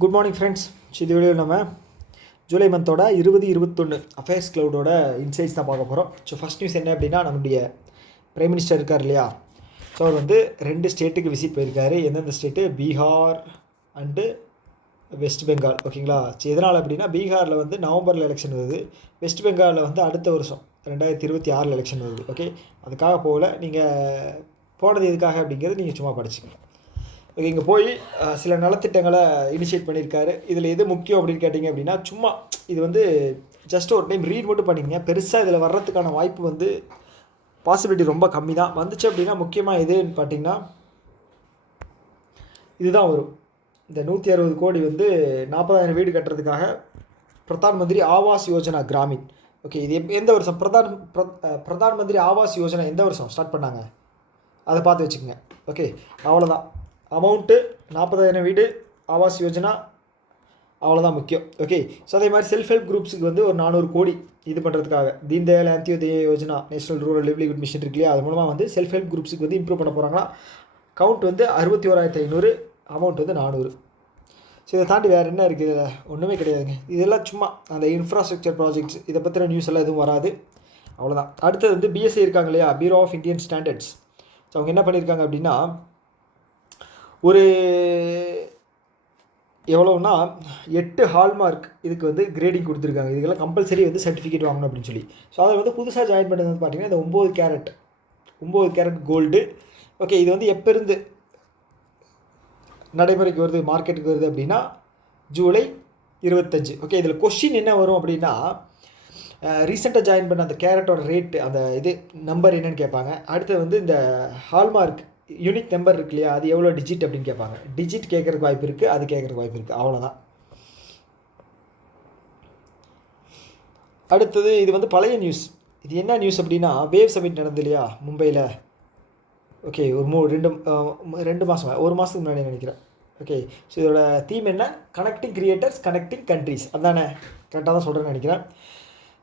Good morning friends. இந்த video நம்ம July மந்தோட 20-21 affairs க்ளவுடோட insights தான் பார்க்க போகிறோம். ஸோ ஃபஸ்ட் நியூஸ் என்ன அப்படின்னா, நம்முடைய பிரைம் மினிஸ்டர் இருக்கார் இல்லையா, ஸோ அவர் வந்து 2 ஸ்டேட்டுக்கு விசிட் போயிருக்காரு. எந்தெந்த state? Bihar and west Bengal. ஓகேங்களா? ஸோ எதனால் அப்படின்னா, பீகாரில் வந்து நவம்பரில் எலெக்ஷன் வருது, வெஸ்ட் பெங்காலில் வந்து அடுத்த வருஷம் 2026 எலெக்ஷன் வருது. ஓகே, அதுக்காக போகல. நீங்கள் போனது எதுக்காக அப்படிங்கிறது நீங்கள் சும்மா படிச்சுக்கலாம். ஓகே, இங்கே போய் சில நலத்திட்டங்களை இனிஷியேட் பண்ணியிருக்காரு. இதில் எது முக்கியம் அப்படின்னு கேட்டிங்க அப்படின்னா, சும்மா இது வந்து ஜஸ்ட் ஒரு டைம் ரீட் மட்டும் பண்ணிங்க. பெருசாக இதில் வர்றதுக்கான வாய்ப்பு வந்து பாசிபிலிட்டி ரொம்ப கம்மி தான். வந்துச்சு அப்படின்னா முக்கியமாக எதுன்னு பார்த்தீங்கன்னா இதுதான் வரும். இந்த 160 கோடி வந்து 40,000 வீடு கட்டுறதுக்காக பிரதான் மந்திரி ஆவாஸ் யோஜனா கிராமின். ஓகே, இது எந்த வருஷம் பிரதான் மந்திரி ஆவாஸ் யோஜனா எந்த வருஷம் ஸ்டார்ட் பண்ணாங்க அதை பார்த்து வச்சுக்கோங்க. ஓகே, அவ்வளோதான். அமௌண்ட்டு 40,000 வீடு ஆவாஸ் யோஜனா, அவ்வளோதான் முக்கியம். ஓகே, ஸோ அதே மாதிரி செல்ஃப் ஹெல்ப் குரூப்ஸுக்கு வந்து ஒரு 400 கோடி இது பண்ணுறதுக்காக Deen Dayal Antyodaya Yojana, national rural livelihood mission இருக்கு இல்லையா, அது மூலமாக வந்து செல்ஃப் ஹெல்ப் குரூப்ஸுக்கு வந்து இம்ப்ரூவ் பண்ண போகிறாங்கன்னா கவுண்ட் வந்து 61,500, அமௌண்ட் வந்து 400. ஸோ இதை தாண்டி வேறு என்ன இருக்குது? இதில் ஒன்றுமே கிடையாதுங்க. இதெல்லாம் சும்மா அந்த இன்ஃப்ராஸ்ட்ரக்சர் ப்ராஜெக்ட்ஸ், இதை பற்றின நியூஸ் எல்லாம் எதுவும் வராது. அவ்வளோதான். அடுத்தது வந்து பிஎஸ்ஐ இருக்காங்க இல்லையா, bureau of Indian standards. So அவங்க என்ன பண்ணியிருக்காங்க அப்படின்னா, ஒரு எவ்வளோன்னா 8 ஹால்மார்க் இதுக்கு வந்து கிரேடிங் கொடுத்துருக்காங்க. இதுக்கெல்லாம் கம்பல்சரி வந்து சர்டிஃபிகேட் வாங்கணும் அப்படின்னு சொல்லி. ஸோ அதை வந்து புதுசாக ஜாயின் பண்ணது வந்து பார்த்திங்கன்னா இந்த 9 கேரட் கோல்டு. ஓகே, இது வந்து எப்போ இருந்து நடைமுறைக்கு வருது, மார்க்கெட்டுக்கு வருது அப்படின்னா ஜூலை 25. ஓகே, இதில் கொஷின் என்ன வரும் அப்படின்னா, ரீசெண்டாக ஜாயின் பண்ண அந்த கேரட்டோட ரேட்டு, அந்த இது நம்பர் என்னன்னு கேட்பாங்க. அடுத்து வந்து இந்த ஹால்மார்க் யூனிக் நம்பர் இருக்கு இல்லையா, அது எவ்வளோ டிஜிட் அப்படின்னு கேட்பாங்க. டிஜிட் கேட்குறதுக்கு வாய்ப்பு இருக்குது, அது கேட்குறதுக்கு வாய்ப்பு இருக்குது. அவ்வளோதான். அடுத்தது இது வந்து பழைய நியூஸ். இது என்ன நியூஸ் அப்படின்னா, வேவ் சமிட் நடந்தது இல்லையா மும்பையில். ஓகே, ஒரு 2 மாதம், ஒரு மாதத்துக்கு முன்னாடி நினைக்கிறேன். ஓகே, ஸோ இதோட தீம் என்ன? Connecting creators, connecting countries. அதானே? கரெக்டாக தான் சொல்கிறேன்னு நினைக்கிறேன்.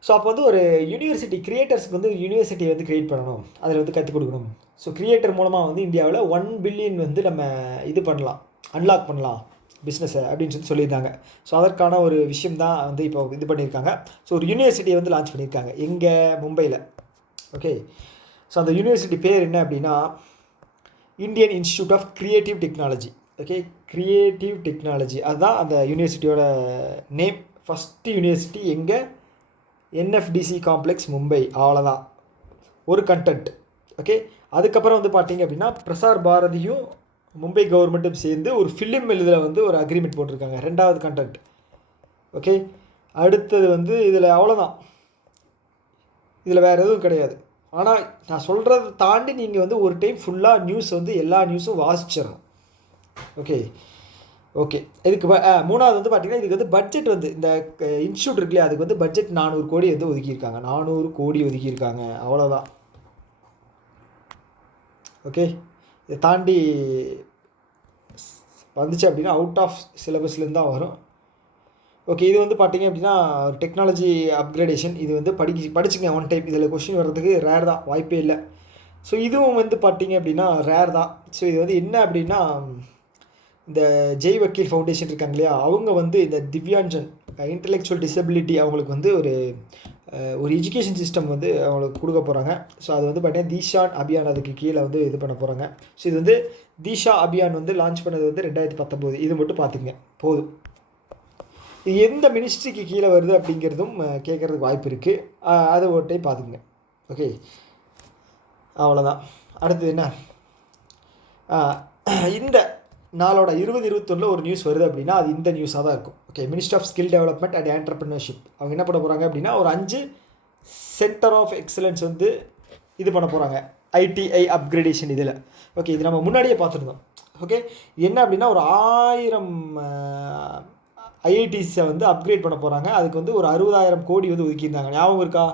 ஸோ அப்போ வந்து ஒரு யூனிவர்சிட்டி கிரியேட்டர்ஸ்க்கு வந்து யூனிவர்சிட்டியை வந்து க்ரியேட் பண்ணணும், அதில் வந்து கற்றுக் கொடுக்கணும். ஸோ கிரியேட்டர் மூலமாக வந்து இந்தியாவில் 1 பில்லியன் வந்து நம்ம இது பண்ணலாம், அன்லாக் பண்ணலாம் பிஸ்னஸை அப்படின்னு சொல்லியிருந்தாங்க. ஸோ அதற்கான ஒரு விஷயம் தான் வந்து இப்போ இது பண்ணியிருக்காங்க. ஸோ ஒரு யூனிவர்சிட்டியை வந்து லான்ச் பண்ணியிருக்காங்க எங்கே? மும்பையில். ஓகே, ஸோ அந்த யூனிவர்சிட்டி பேர் என்ன அப்படின்னா Indian institute of creative technology. Okay, creative technology அதுதான் அந்த யூனிவர்சிட்டியோட நேம். ஃபஸ்ட்டு யூனிவர்சிட்டி எங்கே? NFDC complex Mumbai. அவ்வளோதான். ஒரு கண்டென்ட். ஓகே, அதுக்கப்புறம் வந்து பார்த்தீங்க அப்படின்னா பிரசார் பாரதியும் மும்பை கவர்மெண்ட்டும் சேர்ந்து ஒரு ஃபிலிம் இதில் வந்து ஒரு அக்ரிமெண்ட் போட்டிருக்காங்க, 2வது கண்டென்ட். ஓகே, அடுத்தது வந்து இதில் அவ்வளோதான். இதில் வேறு எதுவும் கிடையாது. ஆனால் நான் சொல்கிறத தாண்டி நீங்கள் வந்து ஒரு டைம் ஃபுல்லாக நியூஸ் வந்து எல்லா நியூஸும் வாசிச்சிடணும். ஓகே ஓகே இதுக்கு 3வது வந்து பார்த்திங்கன்னா, இதுக்கு வந்து பட்ஜெட் வந்து இந்த இன்ஸ்டியூட் இருக்கு இல்லையா, அதுக்கு வந்து பட்ஜெட் 400 கோடி வந்து ஒதுக்கியிருக்காங்க. 400 கோடி ஒதுக்கியிருக்காங்க. அவ்வளோதான். ஓகே, இதை தாண்டி வந்துச்சு அப்படின்னா அவுட் ஆஃப் சிலபஸ்லேருந்து தான் வரும். ஓகே, இது வந்து பார்த்திங்க அப்படின்னா ஒரு டெக்னாலஜி அப்கிரேடேஷன். இது வந்து படிச்சுங்க ஒன் டைம். இதில் கொஸ்டின் வர்றதுக்கு ரேர் தான், வாய்ப்பே இல்லை. ஸோ இதுவும் வந்து பார்த்திங்க அப்படின்னா ரேர் தான். ஸோ இது வந்து என்ன அப்படின்னா, இந்த ஜெய் வக்கீல் ஃபவுண்டேஷன் இருக்காங்க இல்லையா, அவங்க வந்து இந்த திவ்யாஞ்சன் இன்டெலெக்சுவல் டிசபிலிட்டி அவங்களுக்கு வந்து ஒரு எஜுகேஷன் சிஸ்டம் வந்து அவங்களுக்கு கொடுக்க போகிறாங்க. ஸோ அது வந்து பார்த்திங்கன்னா தீஷான் அபியான், அதுக்கு கீழே வந்து இது பண்ண போகிறாங்க. ஸோ இது வந்து தீஷா அபியான் வந்து லான்ச் பண்ணது வந்து 2019. இது மட்டும் பார்த்துங்க போதும். இது எந்த மினிஸ்ட்ரிக்கு கீழே வருது அப்படிங்கிறதும் கேட்குறதுக்கு வாய்ப்பு இருக்குது. அதை ஒரு டைம் பார்த்துங்க. ஓகே, அவ்வளோதான். அடுத்தது என்ன? இந்த நாளோட 20-21 ஒரு நியூஸ் வருது அப்படின்னா அது இந்த நியூஸாக தான் இருக்கும். Okay, ministry of skill development and entrepreneurship அவங்க என்ன பண்ண போகிறாங்க அப்படின்னா ஒரு 5 சென்டர் ஆஃப் எக்ஸலன்ஸ் வந்து இது பண்ண போகிறாங்க, ஐடிஐ அப்கிரேடேஷன் இதில். ஓகே, இது நம்ம முன்னாடியே பார்த்துருந்தோம். ஓகே, என்ன அப்படின்னா ஒரு 1000 ஐஐடிஸை வந்து அப்கிரேட் பண்ண போகிறாங்க. அதுக்கு வந்து ஒரு 60,000 கோடி வந்து ஒதுக்கியிருந்தாங்க. ஞாபகம் இருக்கா?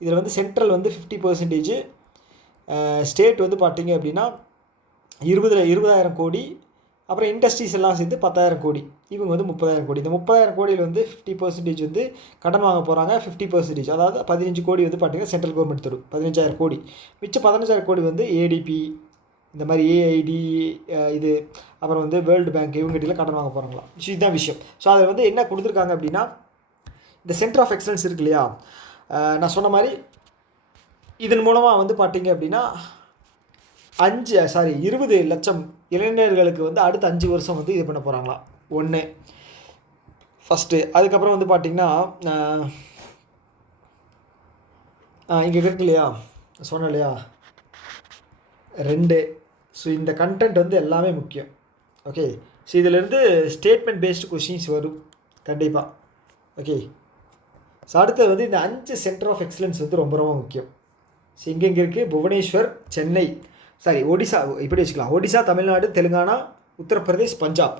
இதில் வந்து சென்ட்ரல் வந்து 50%, ஸ்டேட் வந்து பார்த்திங்க அப்படின்னா 20,000 கோடி, அப்புறம் இண்டஸ்ட்ரீஸ் எல்லாம் சேர்த்து 10,000 கோடி, இவங்க வந்து 30,000 கோடி. இந்த 30,000 கோடியில் வந்து 50% வந்து கடன் வாங்க போகிறாங்க. 50%, அதாவது 15 கோடி வந்து பார்த்திங்கன்னா சென்ட்ரல் கவர்மெண்ட் தரும், 15,000 கோடி. மிச்சம் 15,000 கோடி வந்து ஏடிபி, இந்த மாதிரி ஏஐடி இது அப்புறம் வந்து வேர்ல்டு பேங்க் இவங்ககிட்டலாம் கடன் வாங்க போகிறாங்களாம். ஸோ இதுதான் விஷயம். ஸோ அதில் வந்து என்ன கொடுத்துருக்காங்க அப்படின்னா, இந்த சென்டர் ஆஃப் எக்ஸலன்ஸ் இருக்கு இல்லையா, நான் சொன்ன மாதிரி இதன் மூலமாக வந்து பார்த்தீங்க அப்படின்னா 20 லட்சம் இளைஞர்களுக்கு வந்து அடுத்த 5 வருஷம் வந்து இது பண்ண போகிறாங்களாம். ஒன்று ஃபஸ்ட்டு. அதுக்கப்புறம் வந்து பார்த்திங்கன்னா இங்கே இருக்கு இல்லையா, சொன்னேன் இல்லையா 2. ஸோ இந்த கண்டென்ட் வந்து எல்லாமே முக்கியம். ஓகே, ஸோ இதிலேருந்து ஸ்டேட்மெண்ட் பேஸ்டு கொஷின்ஸ் வரும் கண்டிப்பாக. ஓகே, ஸோ அடுத்தது வந்து இந்த 5 சென்டர் ஆஃப் எக்ஸலன்ஸ் வந்து ரொம்ப ரொம்ப முக்கியம். ஸோ எங்கெங்கே இருக்குது, புவனேஸ்வர், சென்னை, ஒடிசா, இப்படி வச்சுக்கலாம், ஒடிசா, தமிழ்நாடு, தெலுங்கானா, உத்தரப்பிரதேஷ், பஞ்சாப்.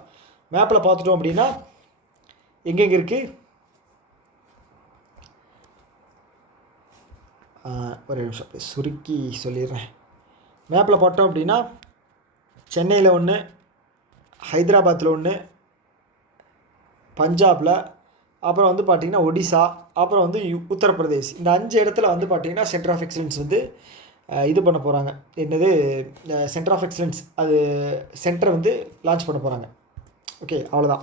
மேப்பில் பார்த்துட்டோம் அப்படின்னா எங்கெங்கே இருக்குது, ஒரு நிமிஷம் சுருக்கி சொல்லிடுறேன். மேப்பில் பார்த்தோம் அப்படின்னா சென்னையில் 1, ஹைதராபாத்தில் 1, பஞ்சாபில், அப்புறம் வந்து பார்த்திங்கன்னா ஒடிசா, அப்புறம் வந்து உத்தரப்பிரதேஷ். இந்த 5 இடத்துல வந்து பார்த்திங்கன்னா சென்டர் ஆஃப் எக்ஸலன்ஸ் வந்து இது பண்ண போகிறாங்க. என்னது, சென்டர் ஆஃப் எக்ஸலன்ஸ் அது சென்டர் வந்து லான்ச் பண்ண போகிறாங்க. ஓகே, அவ்வளோதான்.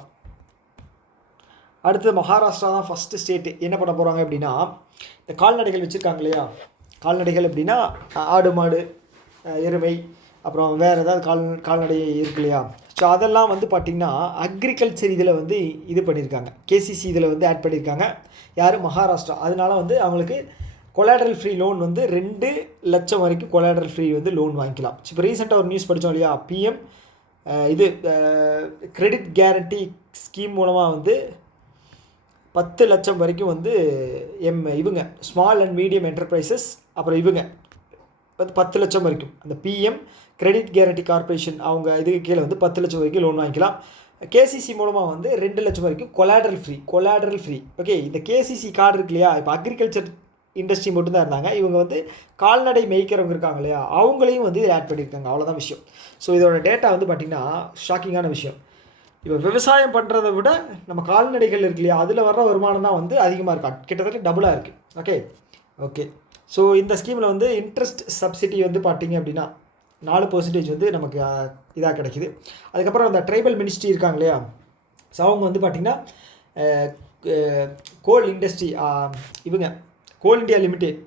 அடுத்து மகாராஷ்டிரா தான் ஃபஸ்ட்டு ஸ்டேட்டு. என்ன பண்ண போகிறாங்க அப்படின்னா, இந்த கால்நடைகள் வச்சுருக்காங்க இல்லையா, கால்நடைகள் அப்படின்னா ஆடு, மாடு, எருமை, அப்புறம் வேறு ஏதாவது கால்நடை இருக்கு இல்லையா. ஸோ அதெல்லாம் வந்து பார்த்திங்கன்னா அக்ரிகல்ச்சர் இதில் வந்து இது பண்ணியிருக்காங்க, கேசிசி இதில் வந்து ஆட் பண்ணியிருக்காங்க. யார், மகாராஷ்டிரா. அதனால வந்து அவங்களுக்கு கொலாட்ரல் ஃப்ரீ லோன் வந்து 2 லட்சம் வரைக்கும் கொலாட்ரல் ஃப்ரீ வந்து லோன் வாங்கிக்கலாம். ஸோ இப்போ ரீசெண்டாக ஒரு நியூஸ் படித்தோம் இல்லையா, பிஎம் இது கிரெடிட் கேரண்டி ஸ்கீம் மூலமாக வந்து 10 லட்சம் வரைக்கும் வந்து இவங்க ஸ்மால் அண்ட் மீடியம் என்டர்பிரைசஸ், அப்புறம் இவங்க வந்து 10 லட்சம் வரைக்கும் அந்த பிஎம் கிரெடிட் கேரண்டி கார்பரேஷன் அவங்க இதுக்கு கீழே வந்து 10 லட்சம் வரைக்கும் லோன் வாங்கிக்கலாம். கேசிசி மூலமாக வந்து 2 லட்சம் வரைக்கும் கொலாட்ரல் ஃப்ரீ. ஓகே, இந்த கேசிசி கார்டு இருக்கு இல்லையா, இப்போ அக்ரிகல்ச்சர் இண்டஸ்ட்ரி மட்டும்தான் இருந்தாங்க, இவங்க வந்து கால்நடை மேய்க்கிறவங்க இருக்காங்க இல்லையா, அவங்களையும் வந்து இதில் ஆட் பண்ணியிருக்காங்க. அவ்வளோதான் விஷயம். ஸோ இதோட டேட்டா வந்து பார்த்திங்கன்னா ஷாக்கிங்கான விஷயம். இப்போ விவசாயம் பண்ணுறதை விட நம்ம கால்நடைகள் இருக்கு இல்லையா, அதில் வர்ற வருமானம் தான் வந்து அதிகமாக இருக்கா, கிட்டத்தட்ட டபுளாக இருக்குது. ஓகே. ஸோ இந்த ஸ்கீமில் வந்து இன்ட்ரெஸ்ட் சப்சிடி வந்து பார்த்திங்க அப்படின்னா 4% வந்து நமக்கு இதாக கிடைக்கிது. அதுக்கப்புறம் அந்த ட்ரைபல் மினிஸ்ட்ரி இருக்காங்க இல்லையா, ஸோ அவங்க வந்து பார்த்திங்கன்னா கோல் இண்டஸ்ட்ரி இவங்க கோல் இண்டியா லிமிடெட்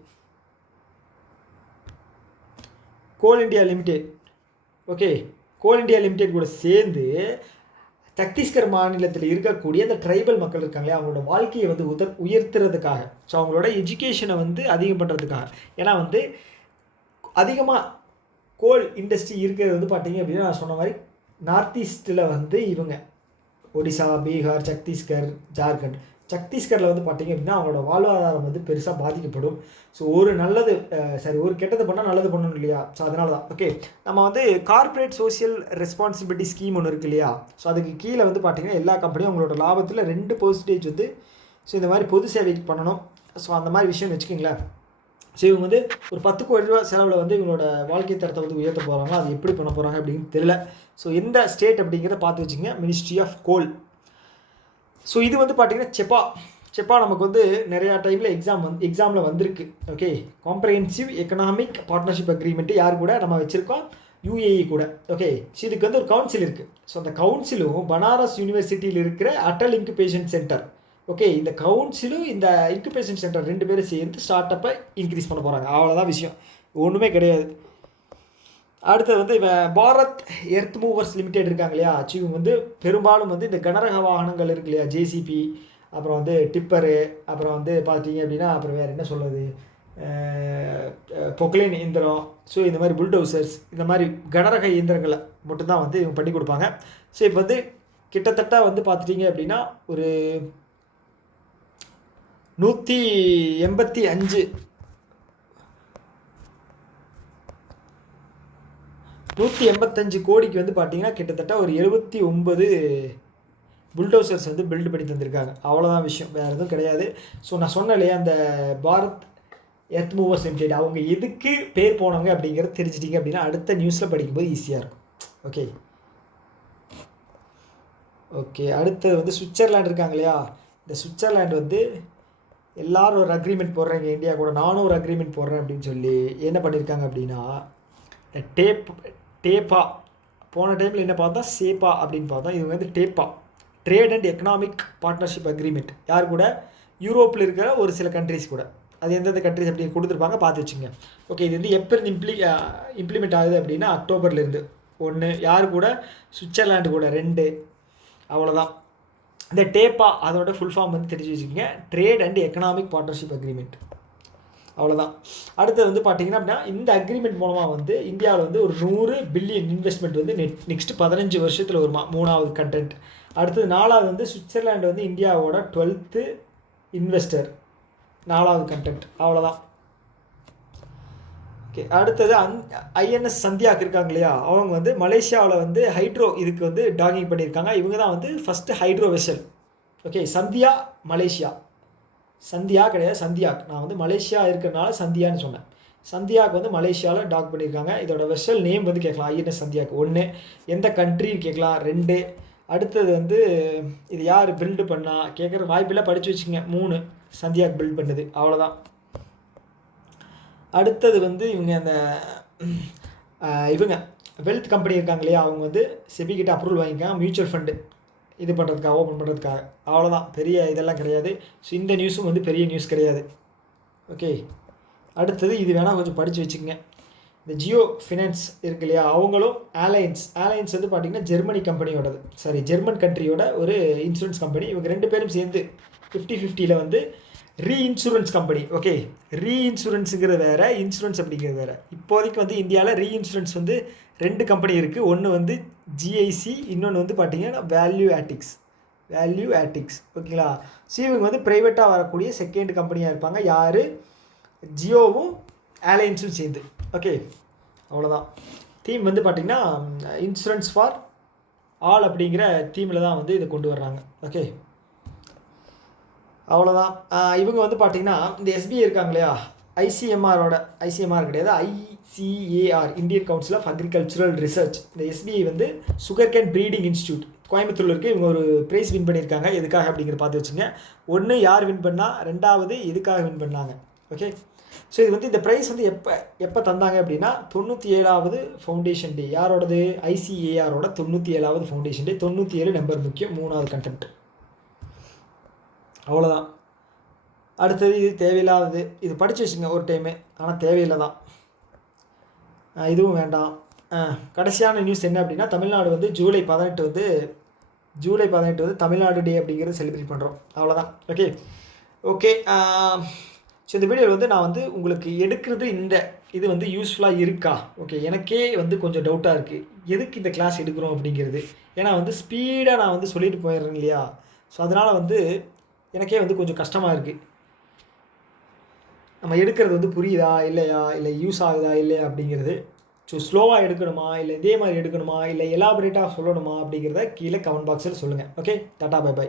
ஓகே, கோல் இண்டியா லிமிடெட் கூட சேர்ந்து சத்தீஸ்கர் மாநிலத்தில் இருக்கக்கூடிய அந்த ட்ரைபல் மக்கள் இருக்காங்களே அவங்களோட வாழ்க்கையை வந்து உயர்த்துறதுக்காக, ஸோ அவங்களோட எஜுகேஷனை வந்து அதிகம் பண்ணுறதுக்காக. ஏன்னா வந்து அதிகமாக கோல் இண்டஸ்ட்ரி இருக்கிறது வந்து பார்த்திங்க அப்படின்னா நான் சொன்ன மாதிரி நார்த் ஈஸ்ட்டில் வந்து இவங்க ஒடிசா, பீகார், சத்தீஸ்கர், ஜார்க்கண்ட். சத்தீஸ்கரில் வந்து பார்த்திங்க அப்படின்னா அவங்களோட வாழ்வாதாரம் வந்து பெருசாக பாதிக்கப்படும். ஸோ ஒரு கெட்டது பண்ணால் நல்லது பண்ணணும் இல்லையா, ஸோ அதனால தான். ஓகே, நம்ம வந்து கார்ப்பரேட் சோஷியல் ரெஸ்பான்சிபிலிட்டி ஸ்கீம் ஒன்று இருக்குது இல்லையா, ஸோ அதுக்கு கீழே வந்து பார்த்திங்கன்னா எல்லா கம்பெனியும் அவங்களோட லாபத்தில் 2% வந்து ஸோ இந்த மாதிரி பொது சேவைக்கு பண்ணணும். ஸோ அந்த மாதிரி விஷயம் வச்சுக்கிங்களேன். ஸோ இவங்க வந்து ஒரு 10 கோடி ரூபா செலவில் வந்து இவங்களோட வாழ்க்கை தரத்தை வந்து உயர்த்த போகிறாங்க. அது எப்படி பண்ண போகிறாங்க அப்படின்னு தெரியல. ஸோ எந்த ஸ்டேட் அப்படிங்கிறத பார்த்து வச்சுங்க, மினிஸ்ட்ரி ஆஃப் கோல். ஸோ இது வந்து பார்த்திங்கன்னா செப்பா நமக்கு வந்து நிறையா டைமில் எக்ஸாமில் வந்திருக்கு. Okay, comprehensive economic partnership agreement யார் கூட நம்ம வச்சுருக்கோம், UAE கூட. ஓகே, ஸோ இதுக்கு வந்து ஒரு கவுன்சில் இருக்குது. ஸோ அந்த கவுன்சிலும் பனாரஸ் யூனிவர்சிட்டியில் இருக்கிற அட்டல் இன்குபேஷன் சென்டர். ஓகே, இந்த கவுன்சிலும் இந்த இன்குபேஷன் சென்டர் 2 பேரும் சேர்ந்து ஸ்டார்ட் அப்பை இன்க்ரீஸ் பண்ண போகிறாங்க. அவ்வளோதான் விஷயம், ஒன்றுமே கிடையாது. அடுத்தது வந்து பாரத் எர்த் மூவர்ஸ் லிமிடெட் இருக்காங்க இல்லையா, இவங்க வந்து பெரும்பாலும் வந்து இந்த கனரக வாகனங்கள் இருக்கு இல்லையா, ஜேசிபி, அப்புறம் வந்து டிப்பரு, அப்புறம் வந்து பார்த்தீங்க அப்படின்னா அப்புறம் வேறு என்ன சொல்கிறது, பொக்லைன் இயந்திரம், ஸோ இந்த மாதிரி புல்டோசர்ஸ், இந்த மாதிரி கனரக இயந்திரங்களை மட்டும்தான் வந்து இவங்க பண்ணி கொடுப்பாங்க. ஸோ இப்போ வந்து கிட்டத்தட்ட வந்து பார்த்துட்டிங்க அப்படின்னா ஒரு 185 கோடிக்கு வந்து பார்த்திங்கன்னா கிட்டத்தட்ட ஒரு 79 புல்டோசர்ஸ் வந்து பில்டு பண்ணி தந்திருக்காங்க. அவ்வளோதான் விஷயம், வேறு எதுவும் கிடையாது. ஸோ நான் சொன்னேன் இல்லையா, அந்த பாரத் எர்த் மூவர்ஸ் லிமிடெட் அவங்க எதுக்கு பேர் போனவங்க அப்படிங்கிறத தெரிஞ்சிட்டிங்க அப்படின்னா அடுத்த நியூஸில் படிக்கும்போது ஈஸியாக இருக்கும். ஓகே, அடுத்தது வந்து சுவிட்சர்லாண்ட் இருக்காங்க இல்லையா, இந்த சுவிட்சர்லாண்ட் வந்து எல்லோரும் ஒரு அக்ரிமெண்ட் போடுறாங்க இந்தியா கூட, நானும் ஒரு அக்ரிமெண்ட் போடுறேன் அப்படின்னு சொல்லி என்ன பண்ணியிருக்காங்க அப்படின்னா டேப்பா. போன டைமில் என்ன பார்த்தோம், சேப்பா அப்படின்னு பார்த்தோம். இது வந்து TEPA, trade and economic partnership agreement. யார் கூட? யூரோப்பில் இருக்கிற ஒரு சில கண்ட்ரிஸ் கூட. அது எந்தெந்த கண்ட்ரிஸ் அப்படி கொடுத்துருப்பாங்க, பார்த்து வச்சுங்க. ஓகே, இது வந்து எப்போ இம்ப்ளிமெண்ட் ஆகுது அப்படின்னா அக்டோபர்லேருந்து 1. யார் கூட? சுவிட்சர்லாண்டு கூட 2. அவ்வளோதான். இந்த டேப்பா அதோட ஃபுல் ஃபார்ம் வந்து தெரிஞ்சு வச்சுக்கோங்க, trade and economic partnership agreement. அவ்வளோதான். அடுத்தது வந்து பார்த்தீங்கன்னா அப்படின்னா இந்த அக்ரிமெண்ட் மூலமாக வந்து இந்தியாவில் வந்து ஒரு 100 பில்லியன் இன்வெஸ்ட்மெண்ட் வந்து நெக்ஸ்ட் 15 வருஷத்தில் வருமா. 3வது கண்டென்ட். அடுத்தது 4வது வந்து சுவிட்சர்லாண்டு வந்து இந்தியாவோட 12th இன்வெஸ்டர். 4வது கண்டென்ட். அவ்வளோதான். ஓகே, அடுத்தது ஐஎன்எஸ் சந்தியாக்கு இருக்காங்க இல்லையா, அவங்க வந்து மலேசியாவில் வந்து ஹைட்ரோ இதுக்கு வந்து டாக்கிங் பண்ணியிருக்காங்க. இவங்க தான் வந்து first hydro vessel. Okay, Sandhya Malaysia. Sandhya கிடையாது, சந்தியாக். நான் வந்து மலேசியா இருக்கிறனால சந்தியான்னு சொன்னேன். சந்தியாவுக்கு வந்து மலேசியாவில் டாக் பண்ணியிருக்காங்க. இதோட வெசல் நேம் வந்து கேட்கலாம். ஐஎன்எஸ் சந்தியாவுக்கு 1. எந்த கண்ட்ரின்னு கேட்கலாம் 2. அடுத்தது வந்து இது யார் பில்டு பண்ணா கேட்குற வாய்ப்பில் படித்து வச்சுங்க. 3 சந்தியாக் பில்ட் பண்ணுது. அவ்வளோதான். அடுத்தது வந்து இவங்க அந்த இவங்க வெல்த் கம்பெனி இருக்காங்க இல்லையா, அவங்க வந்து செபிக்கிட்ட அப்ரூவல் வாங்கிக்காங்க மியூச்சுவல் ஃபண்டு இது பண்ணுறதுக்காக, ஓப்பன் பண்ணுறதுக்காக. அவ்வளோதான். பெரிய இதெல்லாம் கிடையாது. ஸோ இந்த நியூஸும் வந்து பெரிய நியூஸ் கிடையாது. ஓகே, அடுத்தது இது வேணால் கொஞ்சம் படித்து வச்சுக்கோங்க. இந்த ஜியோ ஃபினான்ஸ் இருக்கு இல்லையா, அவங்களும் ஏர்லைன்ஸ் வந்து பார்த்திங்கன்னா ஜெர்மனி கம்பெனியோடது, ஜெர்மன் கண்ட்ரியோட ஒரு இன்சூரன்ஸ் கம்பெனி. இவங்க 2 பேரும் சேர்ந்து 50-50 வந்து ரீஇன்சூரன்ஸ் கம்பெனி. ஓகே, ரீஇன்சூரன்ஸுங்கிறது வேறு, இன்சூரன்ஸ் அப்படிங்கிறது வேறு. இப்போதைக்கு வந்து இந்தியாவில் ரீஇன்சூரன்ஸ் வந்து 2 கம்பெனி இருக்குது. ஒன்று வந்து ஜிஐசி, இன்னொன்று வந்து பார்த்திங்கன்னா வேல்யூ ஆட்டிக்ஸ். ஓகேங்களா. ஸோ இவங்க வந்து ப்ரைவேட்டாக வரக்கூடிய செகண்ட் கம்பெனியாக இருப்பாங்க. யார்? ஜியோவும் ஏர்லைன்ஸும் சேர்ந்து. ஓகே, அவ்வளோதான். தீம் வந்து பார்த்திங்கன்னா இன்சூரன்ஸ் ஃபார் ஆல் அப்படிங்கிற தீமில் தான் வந்து இதை கொண்டு வர்றாங்க. ஓகே, அவ்வளோதான். இவங்க வந்து பார்த்திங்கன்னா இந்த எஸ்பிஐ இருக்காங்க இல்லையா, ஐசிஎம்ஆர் கிடையாது, ICAR, Indian council of agricultural research. இந்த எஸ்பிஐ வந்து சுகர் கேன் ப்ரீடிங் இன்ஸ்டியூட் கோயம்புத்தூரில் இருக்குது. இவங்க ஒரு ப்ரைஸ் வின் பண்ணியிருக்காங்க. எதுக்காக அப்படிங்கிற பார்த்து வச்சுங்க. 1 யார் வின் பண்ணால், 2வது எதுக்காக வின் பண்ணாங்க. ஓகே, ஸோ இது வந்து இந்த ப்ரைஸ் வந்து எப்போ தந்தாங்க அப்படின்னா 97வது ஃபவுண்டேஷன் டே. யாரோடது? ஐசிஏஆரோட 97வது ஃபவுண்டேஷன் டே. 97 நம்பர் முக்கியம். 3வது கண்டென்ட். அவ்வளோதான். அடுத்தது இது தேவையில்லாதது, இது படித்து வச்சுங்க ஒரு டைமு, ஆனால் தேவையில்லை தான். இதுவும் வேண்டாம். கடைசியான நியூஸ் என்ன அப்படின்னா தமிழ்நாடு வந்து ஜூலை 18 வந்து தமிழ்நாடு டே அப்படிங்கிறது செலிப்ரேட் பண்ணுறோம். அவ்வளோதான். ஓகே. ஸோ இந்த வீடியோவில் வந்து நான் வந்து உங்களுக்கு எடுக்கிறது இது வந்து யூஸ்ஃபுல்லாக இருக்கா? ஓகே, எனக்கே வந்து கொஞ்சம் டவுட்டாக இருக்குது எதுக்கு இந்த கிளாஸ் எடுக்கிறோம் அப்படிங்கிறது. ஏன்னா வந்து ஸ்பீடாக நான் வந்து சொல்லிட்டு போயிடுறேன் இல்லையா. ஸோ அதனால் வந்து எனக்கே வந்து கொஞ்சம் கஷ்டமாக இருக்குது. நம்ம எடுக்கிறது வந்து புரியுதா இல்லையா, இல்லை யூஸ் ஆகுதா இல்லையா அப்படிங்கிறது. ஸோ ஸ்லோவாக எடுக்கணுமா, இல்லை இதே மாதிரி எடுக்கணுமா, இல்லை எலாபரேட்டாக சொல்லணுமா அப்படிங்கிறத கீழே கமெண்ட் பாக்ஸில் சொல்லுங்கள். Okay, tata, by.